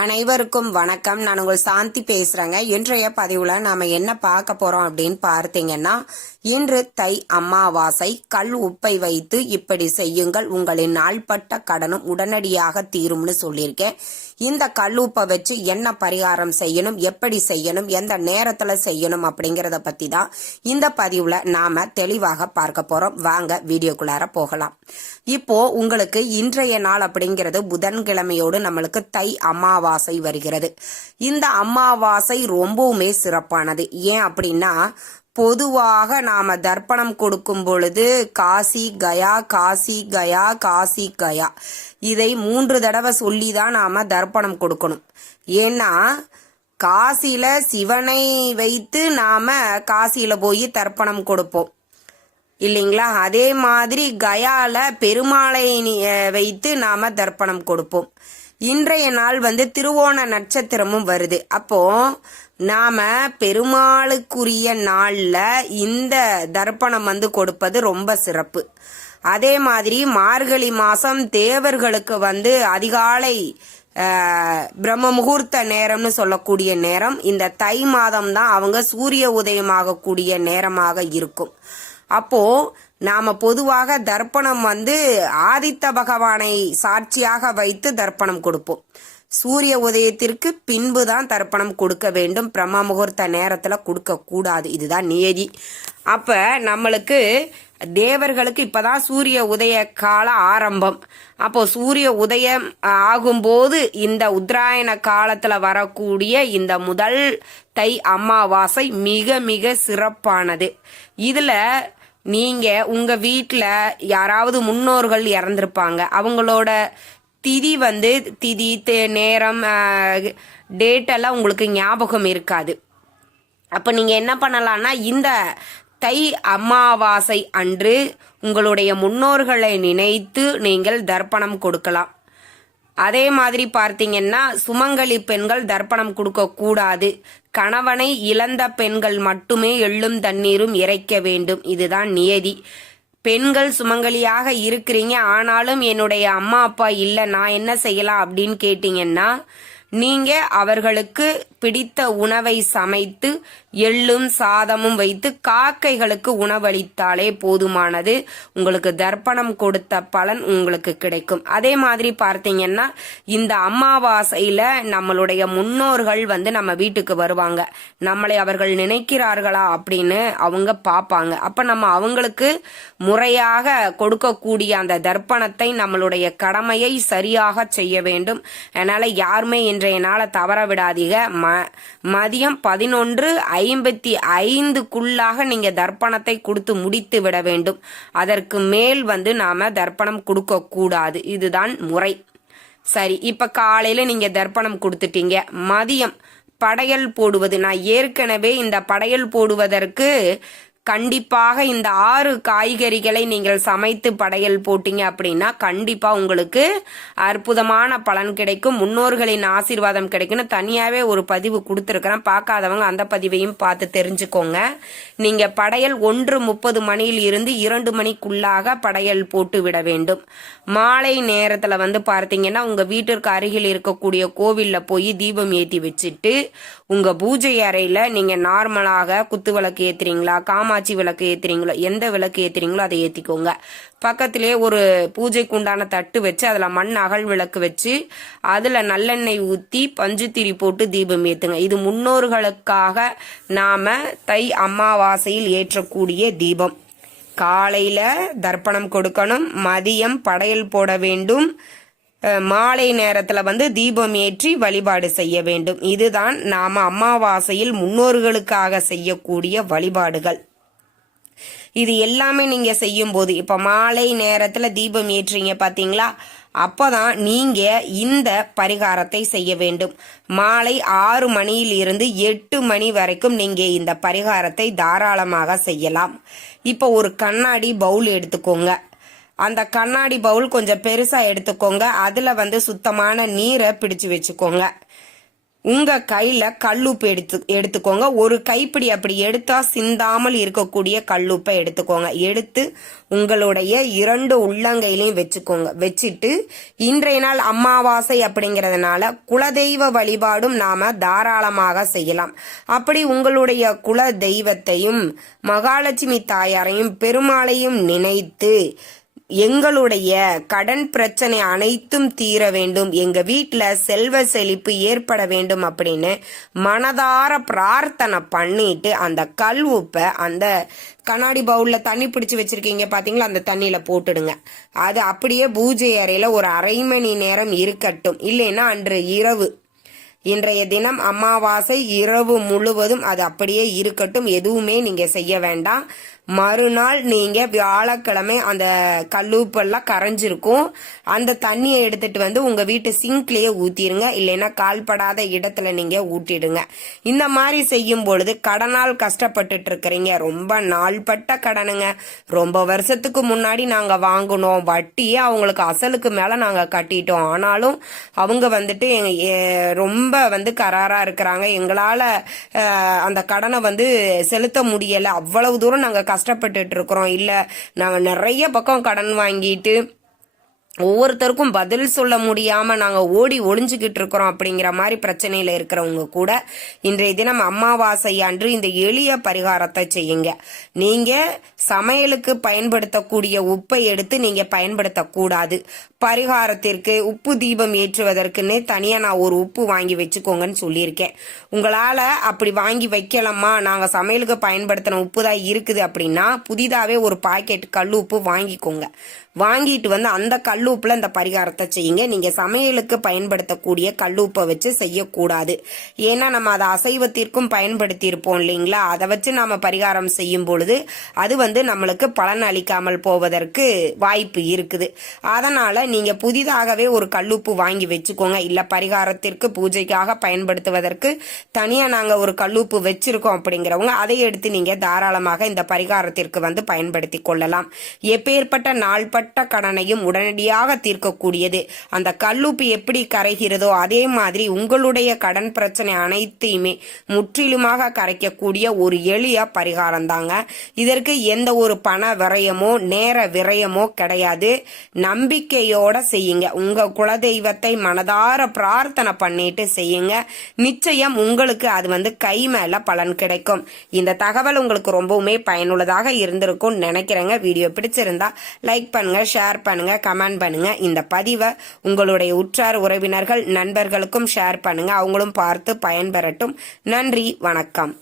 அனைவருக்கும் வணக்கம். நான் உங்கள் சாந்தி பேசுறேங்க. இன்றைய பதிவுல நாம என்ன பார்க்க போறோம் அப்படின்னு பார்த்தீங்கன்னா இன்று தை அமாவாசை. கல் உப்பை வைத்து இப்படி செய்யுங்கள். உங்களின் நாள்பட்ட கடனும் உடனடியாக தீரும்னு சொல்லியிருக்கேன். இந்த கல் உப்பை வச்சு என்ன பரிகாரம் செய்யணும்? எப்படி செய்யணும்? எந்த நேரத்துல செய்யணும்? அப்படிங்கறத பத்தி தான் இந்த பதிவுல நாம தெளிவாக பார்க்க போறோம். வாங்க வீடியோக்குள்ளார போகலாம். இப்போ உங்களுக்கு இன்றைய நாள் அப்படிங்கிறது புதன்கிழமையோடு நம்மளுக்கு தை அமாவாசை வருகிறது. இந்த அமாவாசை ரொம்பவுமே சிறப்பானது. ஏன் அப்படின்னா பொதுவாக நாம தர்ப்பணம் கொடுக்கும் பொழுது காசி கயா காசி கயா காசி கயா இதை மூன்று தடவை சொல்லி தான் நாம தர்ப்பணம் கொடுக்கணும். ஏன்னா காசில சிவனை வைத்து நாம காசியில போய் தர்ப்பணம் கொடுப்போம். இல்லைங்களா? அதே மாதிரி கயால பெருமாளை வைத்து நாம தர்ப்பணம் கொடுப்போம். இன்றைய நாள் வந்து திருவோண நட்சத்திரமும் வருது. அப்போ நாம பெருமாளுக்குரிய நாள்ல இந்த தர்ப்பணம் வந்து கொடுப்பது ரொம்ப சிறப்பு. அதே மாதிரி மார்கழி மாசம் தேவர்களுக்கு வந்து அதிகாலை பிரம்ம முகூர்த்த நேரம்னு சொல்லக்கூடிய நேரம் இந்த தை மாதம் தான் அவங்க சூரிய உதயமாகக்கூடிய நேரமாக இருக்கும். அப்போ நாம பொதுவாக தர்ப்பணம் வந்து ஆதித்த பகவானை சாட்சியாக வைத்து தர்ப்பணம் கொடுப்போம். சூரிய உதயத்திற்கு பின்பு தான் தர்ப்பணம் கொடுக்க வேண்டும். பிரம்ம முகூர்த்த நேரத்துல கொடுக்க கூடாது. இதுதான் நியதி. அப்ப நம்மளுக்கு தேவர்களுக்கு இப்பதான் சூரிய உதய கால ஆரம்பம். அப்போ சூரிய உதயம் ஆகும்போது இந்த உத்தராயண காலத்துல வரக்கூடிய இந்த முதல் தை அமாவாசை மிக மிக சிறப்பானது. இதுல நீங்க உங்க வீட்டில் யாராவது முன்னோர்கள் இறந்திருப்பாங்க. அவங்களோட திதி வந்து திதி தே- நேரம் டேட் எல்லாம் உங்களுக்கு ஞாபகம் இருக்காது. அப்போ நீங்கள் என்ன பண்ணலாம்னா இந்த தை அமாவாசை அன்று உங்களுடைய முன்னோர்களை நினைத்து நீங்கள் தர்ப்பணம் கொடுக்கலாம். அதே மாதிரி பார்த்தீங்கன்னா சுமங்கலி பெண்கள் தர்ப்பணம் கொடுக்கக்கூடாது. கணவனை இழந்த பெண்கள் மட்டுமே எள்ளும் தண்ணீரும் இறைக்க வேண்டும். இதுதான் நியதி. பெண்கள் சுமங்கலியாக இருக்கிறீங்க. ஆனாலும் என்னுடைய அம்மா அப்பா இல்லை நான் என்ன செய்யலாம் அப்படின்னு கேட்டீங்கன்னா நீங்க அவர்களுக்கு பிடித்த உணவை சமைத்து எள்ளும் சாதமும் வைத்து காக்கைகளுக்கு உணவளித்தாலே போதுமானது. உங்களுக்கு தர்ப்பணம் கொடுத்த பலன் உங்களுக்கு கிடைக்கும். அதே மாதிரி பார்த்தீங்கன்னா இந்த அமாவாசையில நம்மளுடைய முன்னோர்கள் வந்து நம்ம வீட்டுக்கு வருவாங்க. நம்மளை அவர்கள் நினைக்கிறார்களா அப்படின்னு அவங்க பார்ப்பாங்க. அப்ப நம்ம அவங்களுக்கு முறையாக கொடுக்கக்கூடிய அந்த தர்ப்பணத்தை நம்மளுடைய கடமையை சரியாக செய்ய வேண்டும். அதனால யாருமே இன்றைய நாளை தவற விடாதீங்க. ம மதியம் பதினொன்று ஐம்பத்தி ஐந்துக்குள்ளாக நீங்கள் தர்ப்பணத்தை கொடுத்து முடித்து விட வேண்டும். அதற்கு மேல் வந்து நாம் தர்ப்பணம் கொடுக்கக்கூடாது இதுதான் முறை. சரி இப்போ காலையில் நீங்கள் தர்ப்பணம் கொடுத்துட்டீங்க. மதியம் படையல் போடுவது. நான் ஏற்கனவே இந்த படையல் போடுவதற்கு கண்டிப்பாக இந்த ஆறு காய்கறிகளை நீங்கள் சமைத்து படையல் போட்டீங்க அப்படின்னா கண்டிப்பாக உங்களுக்கு அற்புதமான பலன் கிடைக்கும். முன்னோர்களின் ஆசீர்வாதம் கிடைக்கும்னு தனியாகவே ஒரு பதிவு கொடுத்துருக்குறேன். பார்க்காதவங்க அந்த பதிவையும் பார்த்து தெரிஞ்சுக்கோங்க. நீங்கள் படையல் ஒன்று முப்பது மணியில் இருந்து இரண்டு மணிக்குள்ளாக படையல் போட்டு விட வேண்டும். மாலை நேரத்தில் வந்து பார்த்தீங்கன்னா உங்கள் வீட்டிற்கு அருகில் இருக்கக்கூடிய கோவில்ல போய் தீபம் ஏற்றி வச்சுட்டு உங்கள் பூஜை அறையில் நீங்கள் நார்மலாக குத்து விளக்கு ஏத்துறீங்களா காமாட்சி விளக்கு ஏத்துறீங்களோ எந்த விளக்கு ஏத்துறீங்களோ அதை ஏத்திக்கோங்க. பக்கத்திலே ஒரு பூஜைக்கு உண்டான தட்டு வச்சு அதுல மண் அகல் விளக்கு வச்சு அதுல நல்லெண்ணெய் ஊத்தி பஞ்சுத்திரி போட்டு தீபம் ஏத்துங்க. இது முன்னோர்களுக்காக நாம தை அமாவாசையில் ஏற்றக்கூடிய தீபம். காலையில தர்ப்பணம் கொடுக்கணும் மதியம் படையல் போட வேண்டும் மாலை நேரத்துல வந்து தீபம் ஏற்றி வழிபாடு செய்ய வேண்டும். இதுதான் நாம அமாவாசையில் முன்னோர்களுக்காக செய்யக்கூடிய வழிபாடுகள். இது எல்லாமே நீங்க செய்யும் போது இப்ப மாலை நேரத்துல தீபம் ஏற்றுறீங்க பாத்தீங்களா? அப்போதான் நீங்க இந்த பரிகாரத்தை செய்ய வேண்டும். மாலை ஆறு மணியிலிருந்து எட்டு மணி வரைக்கும் நீங்க இந்த பரிகாரத்தை தாராளமாக செய்யலாம். இப்போ ஒரு கண்ணாடி பவுல் எடுத்துக்கோங்க. அந்த கண்ணாடி பவுல் கொஞ்சம் பெருசா எடுத்துக்கோங்க. அதுல வந்து சுத்தமான நீரை பிடிச்சு வச்சுக்கோங்க. உங்க கையில கல்லுப்பு எடுத்து எடுத்துக்கோங்க. ஒரு கைப்பிடி அப்படி எடுத்தா சிந்தாமல் இருக்கக்கூடிய கல்லுப்பை எடுத்துக்கோங்க. எடுத்து உங்களுடைய இரண்டு உள்ளங்கையிலையும் வச்சுக்கோங்க. வச்சுட்டு இன்றைய நாள் அமாவாசை அப்படிங்கிறதுனால குலதெய்வ வழிபாடும் நாம தாராளமாக செய்யலாம். அப்படி உங்களுடைய குல தெய்வத்தையும் மகாலட்சுமி தாயாரையும் பெருமாளையும் நினைத்து எங்களுடைய கடன் பிரச்சனை அனைத்தும் தீர வேண்டும். எங்க வீட்டில் செல்வ செழிப்பு ஏற்பட வேண்டும் அப்படின்னு மனதார பிரார்த்தனை பண்ணிட்டு அந்த கல் உப்பை அந்த கண்ணாடி பவுல்ல தண்ணி பிடிச்சி வச்சிருக்கீங்க பாத்தீங்களா? அந்த தண்ணியில போட்டுடுங்க. அது அப்படியே பூஜை அறையில ஒரு அரை மணி நேரம் இருக்கட்டும். இல்லைன்னா அன்று இரவு. இன்றைய தினம் அமாவாசை இரவு முழுவதும் அது அப்படியே இருக்கட்டும். எதுவுமே நீங்க செய்ய வேண்டாம். மறுநாள் நீங்கள் வியாழக்கிழமை அந்த கல்லூப்பெல்லாம் கரைஞ்சிருக்கும். அந்த தண்ணியை எடுத்துட்டு வந்து உங்கள் வீட்டு சிங்க்லேயே ஊற்றிடுங்க இல்லைன்னா கால்படாத இடத்துல நீங்கள் ஊட்டிடுங்க. இந்த மாதிரி செய்யும் பொழுது கடனால் கஷ்டப்பட்டுட்டு இருக்கிறீங்க. ரொம்ப நாள்பட்ட கடனுங்க. ரொம்ப வருஷத்துக்கு முன்னாடி நாங்கள் வாங்கினோம். வட்டியே அவங்களுக்கு அசலுக்கு மேலே நாங்கள் கட்டிட்டோம். ஆனாலும் அவங்க வந்துட்டு எங்க- ரொம்ப வந்து கராராக இருக்கிறாங்க. எங்களால் அந்த கடனை வந்து செலுத்த முடியலை. அவ்வளவு தூரம் நாங்கள் கஷ்டப்பட்டுட்டு இருக்கிறோம் இல்லை நாங்கள் நிறைய பக்கம் கடன் வாங்கிட்டு ஒவ்வொருத்தருக்கும் பதில் சொல்ல முடியாம நாங்க ஓடி ஒளிஞ்சுக்கிட்டு இருக்கிறோம் அப்படிங்கிற மாதிரி பிரச்சனையில இருக்கிறவங்க கூட இன்றைய தினம் அமாவாசை அன்று இந்த எளிய பரிகாரத்தை செய்யுங்க. நீங்க சமையலுக்கு பயன்படுத்தக்கூடிய உப்பை எடுத்து நீங்க பயன்படுத்தக்கூடாது. பரிகாரத்திற்கு உப்பு தீபம் ஏற்றுவதற்குன்னு தனியா நான் ஒரு உப்பு வாங்கி வச்சுக்கோங்கன்னு சொல்லியிருக்கேன். உங்களால அப்படி வாங்கி வைக்கலாமா நாங்க சமையலுக்கு பயன்படுத்தின உப்பு தான் இருக்குது அப்படின்னா புதிதாவே ஒரு பாக்கெட் கல் உப்பு வாங்கிக்கோங்க. வாங்கிட்டு வந்து அந்த கல்லுப்புல இந்த பரிகாரத்தை செய்யுங்க. நீங்க சமையலுக்கு பயன்படுத்தக்கூடிய கல்லுப்பை வச்சு செய்யக்கூடாது. ஏன்னா நம்ம அதை அசைவத்திற்கும் பயன்படுத்தி இருப்போம் இல்லைங்களா? அதை வச்சு நாம பரிகாரம் செய்யும் பொழுது அது வந்து நம்மளுக்கு பலன் அளிக்காமல் போவதற்கு வாய்ப்பு இருக்குது. அதனால நீங்க புதிதாகவே ஒரு கல்லுப்பு வாங்கி வச்சுக்கோங்க. இல்ல பரிகாரத்திற்கு பூஜைக்காக பயன்படுத்துவதற்கு தனியா நாங்க ஒரு கல்லுப்பு வச்சிருக்கோம் அப்படிங்கிறவங்க அதை எடுத்து நீங்க தாராளமாக இந்த பரிகாரத்திற்கு வந்து பயன்படுத்தி கொள்ளலாம். எப்பேற்பட்ட நாள்பட்ட கடனையும் உடனடியாக தீர்க்கக்கூடியது. அந்த கல்லுப்பு எப்படி கரைகிறதோ அதே மாதிரி உங்களுடைய கடன் பிரச்சனை அனைத்தையுமே முற்றிலுமாக கரைக்கக்கூடிய ஒரு எளிய பரிகாரம் தாங்க இதற்கு எந்த எந்த ஒரு பண விரயமோ நேர விரயமோ கிடையாது. நம்பிக்கையோட செய்யுங்க. உங்க குலதெய்வத்தை மனதார பிரார்த்தனை பண்ணிட்டு செய்யுங்க. நிச்சயம் உங்களுக்கு அது வந்து கை மேல பலன் கிடைக்கும். இந்த தகவல் உங்களுக்கு ரொம்பவுமே பயனுள்ளதாக இருந்திருக்கும் நினைக்கிறேங்க. வீடியோ பிடிச்சிருந்தா லைக் பண்ணுங்க ஷேர் பண்ணுங்க கமெண்ட் பண்ணுங்க. இந்த பதிவை உங்களுடைய உற்றார் உறவினர்கள் நண்பர்களுக்கும் ஷேர் பண்ணுங்க. அவங்களும் பார்த்து பயன்பெறட்டும். நன்றி வணக்கம்.